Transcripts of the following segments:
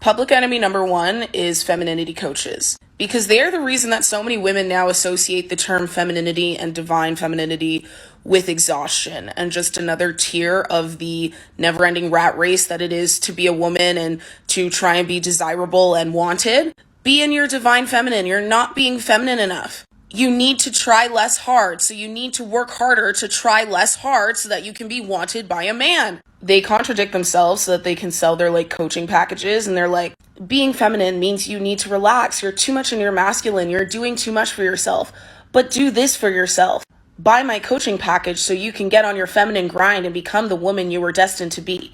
Public enemy number one is femininity coaches, because they're the reason that so many women now associate the term femininity and divine femininity with exhaustion and just another tier of the never-ending rat race that it is to be a woman and to try and be desirable and wanted. Be in your divine feminine. You're not being feminine enough. You need to try less hard, so you need to work harder to try less hard so that you can be wanted by a man. They contradict themselves so that they can sell their coaching packages, and they're like, being feminine means you need to relax. You're too much in your masculine. You're doing too much for yourself. But do this for yourself. Buy my coaching package so you can get on your feminine grind and become the woman you were destined to be.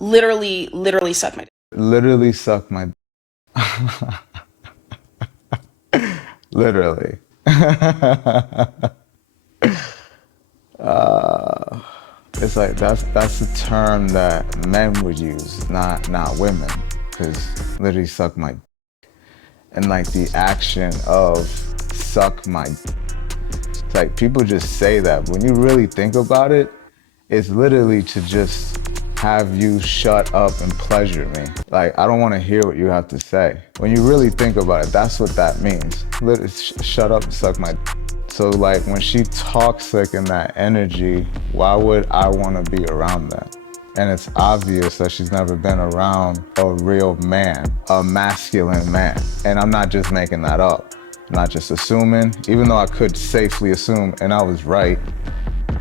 Literally suck my dick. Literally suck my literally. It's like that's the term that men would use, not women, because literally suck my and like the action of suck my. It's like people just say that. When you really think about it, it's literally to just have you shut up and pleasure me. Like, I don't want to hear what you have to say. When you really think about it, that's what that means. Literally, shut up and suck my. So like when she talks like in that energy, why would I want to be around that? And it's obvious that she's never been around a real man, a masculine man. And I'm not just making that up. I'm not just assuming, even though I could safely assume, and I was right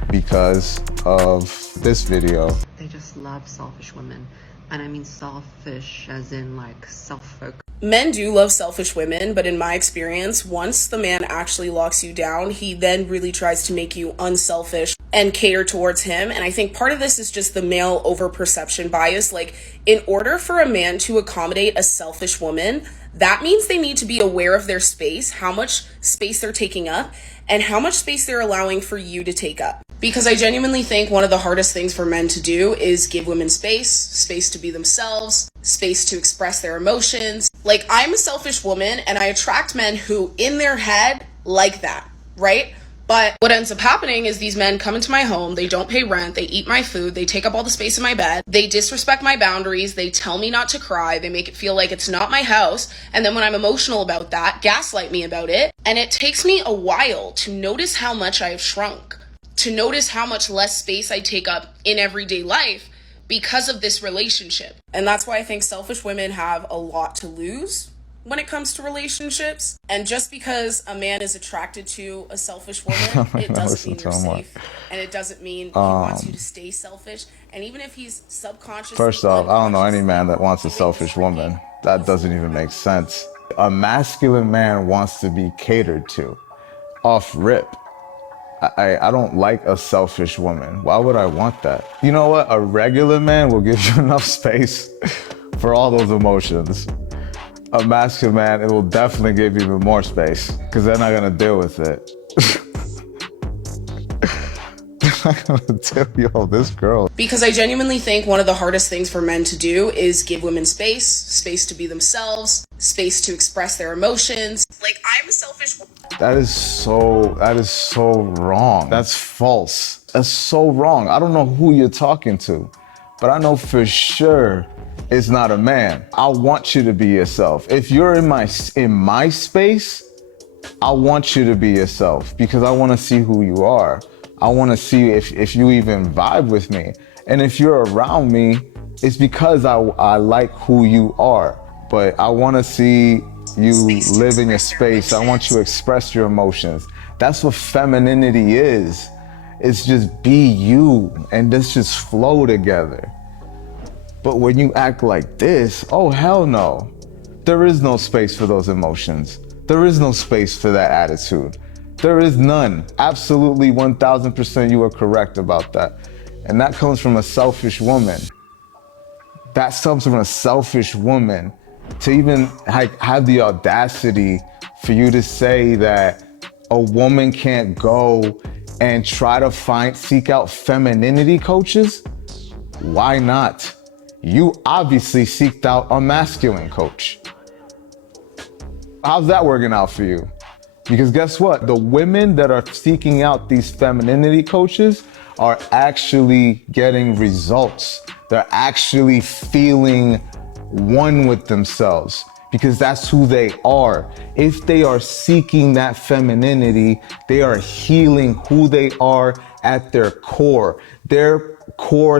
because of this video. They just love selfish women. And I mean selfish as in like self-focused. Men do love selfish women, but in my experience, once the man actually locks you down, he then really tries to make you unselfish and cater towards him. And I think part of this is just the male over-perception bias. Like, in order for a man to accommodate a selfish woman, that means they need to be aware of their space, how much space they're taking up, and how much space they're allowing for you to take up. Because I genuinely think one of the hardest things for men to do is give women space to be themselves, space to express their emotions. Like, I'm a selfish woman and I attract men who in their head like that, right? But what ends up happening is these men come into my home, they don't pay rent, they eat my food, they take up all the space in my bed, they disrespect my boundaries, they tell me not to cry, they make it feel like it's not my house, and then when I'm emotional about that, gaslight me about it. And it takes me a while to notice how much I have shrunk, to notice how much less space I take up in everyday life because of this relationship. And that's why I think selfish women have a lot to lose when it comes to relationships. And just because a man is attracted to a selfish woman, it doesn't mean you're safe. And it doesn't mean he wants you to stay selfish. And even if he's subconsciously... First off, I don't know any man that wants a selfish woman. That doesn't even make sense. A masculine man wants to be catered to. Off rip. I don't like a selfish woman. Why would I want that? You know what? A regular man will give you enough space for all those emotions. A masculine man, it will definitely give you even more space because they're not gonna deal with it. They're not gonna tell you, oh, this girl. Because I genuinely think one of the hardest things for men to do is give women space to be themselves, space to express their emotions. Like, I'm a selfish woman. That is so wrong. That's false. That's so wrong. I don't know who you're talking to, but I know for sure it's not a man. I want you to be yourself. If you're in my space, I want you to be yourself because I want to see who you are. I want to see if you even vibe with me. And if you're around me, it's because I like who you are. But I want to see you live in your space. I want you to express your emotions. That's what femininity is. It's just be you and let's just flow together. But when you act like this, oh hell no. There is no space for those emotions. There is no space for that attitude. There is none. Absolutely 1000% you are correct about that. And that comes from a selfish woman. That comes from a selfish woman. To even have the audacity for you to say that a woman can't go and try to seek out femininity coaches? Why not? You obviously seeked out a masculine coach. How's that working out for you? Because guess what? The women that are seeking out these femininity coaches are actually getting results. They're actually feeling one with themselves, because that's who they are. If they are seeking that femininity, they are healing who they are at their core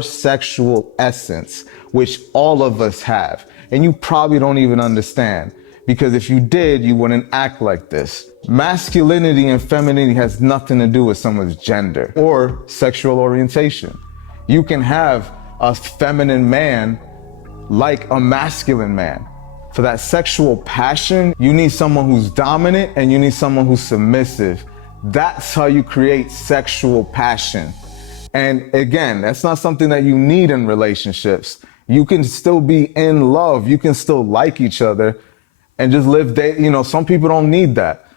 sexual essence, which all of us have. And you probably don't even understand, because if you did, you wouldn't act like this. Masculinity and femininity has nothing to do with someone's gender or sexual orientation. You can have a feminine man like a masculine man. For that sexual passion, you need someone who's dominant and you need someone who's submissive. That's how you create sexual passion. And again, that's not something that you need in relationships. You can still be in love. You can still like each other and just live day. You know, some people don't need that.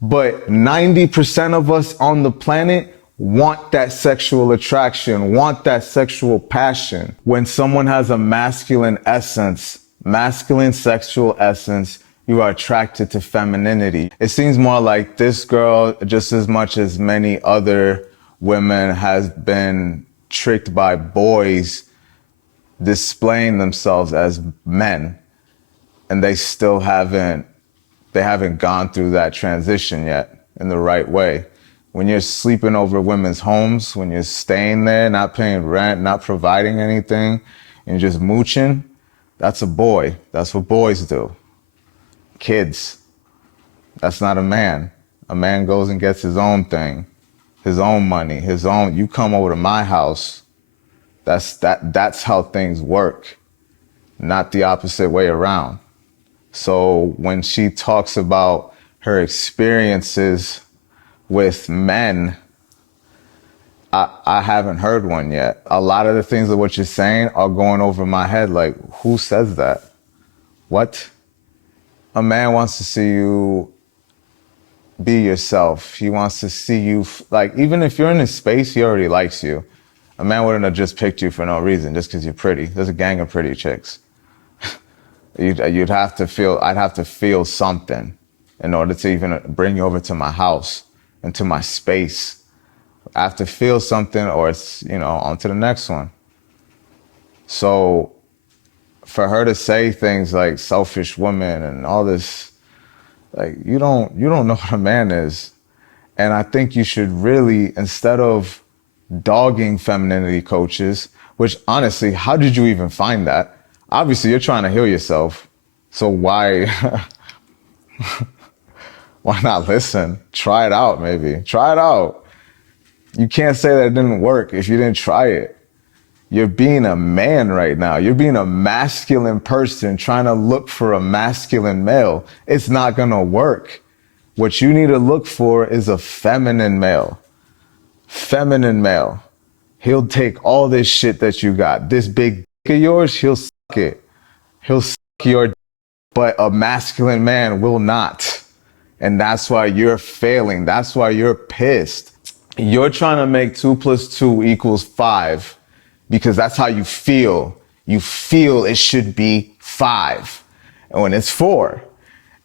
But 90% of us on the planet want that sexual attraction, want that sexual passion. When someone has a masculine essence, masculine sexual essence, you are attracted to femininity. It seems more like this girl, just as much as many other women, has been tricked by boys displaying themselves as men, and they still haven't gone through that transition yet in the right way. When you're sleeping over women's homes, when you're staying there, not paying rent, not providing anything, and just mooching, that's a boy. That's what boys do. Kids. That's not a man. A man goes and gets his own thing, his own money, his own. You come over to my house. That's how things work, not the opposite way around. So when she talks about her experiences with men, I haven't heard one yet. A lot of the things of what you're saying are going over my head. Like, who says that? What? A man wants to see you be yourself. He wants to see you, like, even if you're in his space, he already likes you. A man wouldn't have just picked you for no reason, just because you're pretty. There's a gang of pretty chicks. I'd have to feel something in order to even bring you over to my house and to my space. I have to feel something, or it's, on to the next one. So for her to say things like selfish woman and all this, like, you don't know what a man is. And I think you should really, instead of dogging femininity coaches, which honestly, how did you even find that? Obviously, you're trying to heal yourself. So why not listen? Try it out, maybe. Try it out. You can't say that it didn't work if you didn't try it. You're being a man right now. You're being a masculine person trying to look for a masculine male. It's not gonna work. What you need to look for is a feminine male. Feminine male. He'll take all this shit that you got. This big dick of yours, he'll suck it. He'll suck your dick. But a masculine man will not. And that's why you're failing. That's why you're pissed. You're trying to make 2 + 2 = 5 because that's how you feel. You feel it should be 5. And when it's 4.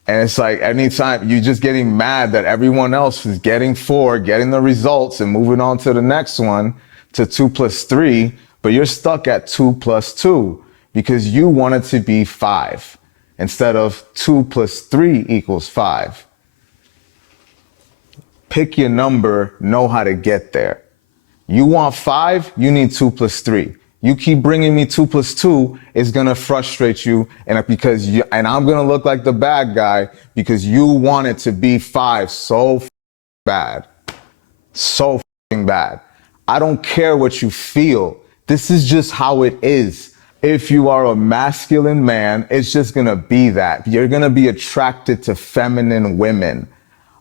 And it's like anytime you're just getting mad that everyone else is getting 4, getting the results and moving on to the next one to 2 + 3, but you're stuck at 2 + 2 because you want it to be 5 instead of 2 + 3 = 5. Pick your number, know how to get there. You want 5, you need 2 + 3. You keep bringing me 2 + 2, it's gonna frustrate you, and I'm gonna look like the bad guy because you want it to be 5 so bad. So bad. I don't care what you feel. This is just how it is. If you are a masculine man, it's just gonna be that. You're gonna be attracted to feminine women.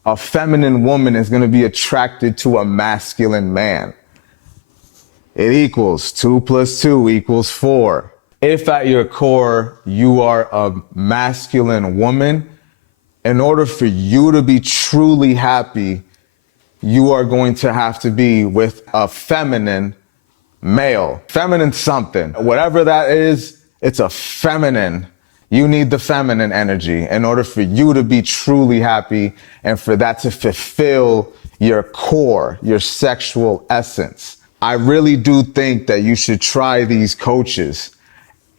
A feminine woman is gonna be attracted to a masculine man. It equals 2 + 2 = 4. If at your core you are a masculine woman, in order for you to be truly happy, you are going to have to be with a feminine male. Feminine something. Whatever that is, it's a feminine. You need the feminine energy in order for you to be truly happy and for that to fulfill your core, your sexual essence. I really do think that you should try these coaches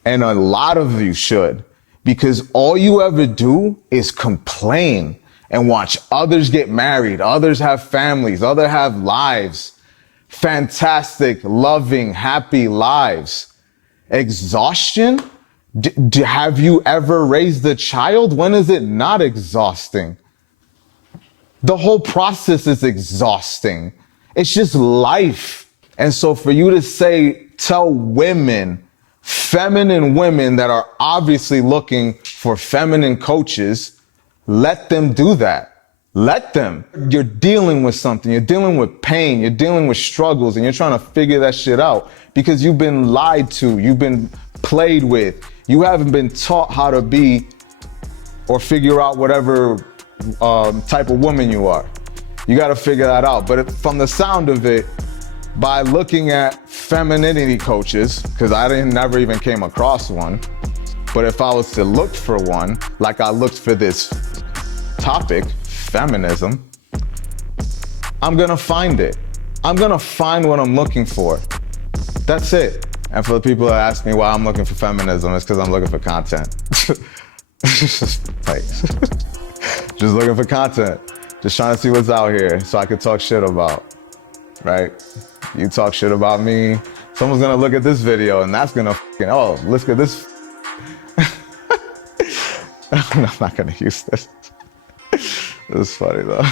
And a lot of you should, because all you ever do is complain and watch others get married, others have families, others have lives, fantastic, loving, happy lives. Exhaustion? Have you ever raised a child? When is it not exhausting? The whole process is exhausting. It's just life. And so for you to tell women, feminine women that are obviously looking for feminine coaches, let them do that. Let them. You're dealing with something. You're dealing with pain. You're dealing with struggles, and you're trying to figure that shit out because you've been lied to. You've been played with. You haven't been taught how to be or figure out whatever type of woman you are. You got to figure that out. But from the sound of it, by looking at femininity coaches, because I never even came across one, but if I was to look for one, like I looked for this topic, feminism, I'm gonna find it. I'm gonna find what I'm looking for. That's it. And for the people that ask me why I'm looking for feminism, it's because I'm looking for content. Like, just looking for content. Just trying to see what's out here so I can talk shit about, right? You talk shit about me, someone's gonna look at this video and that's gonna oh, look at this. I'm not gonna use this. This is funny though.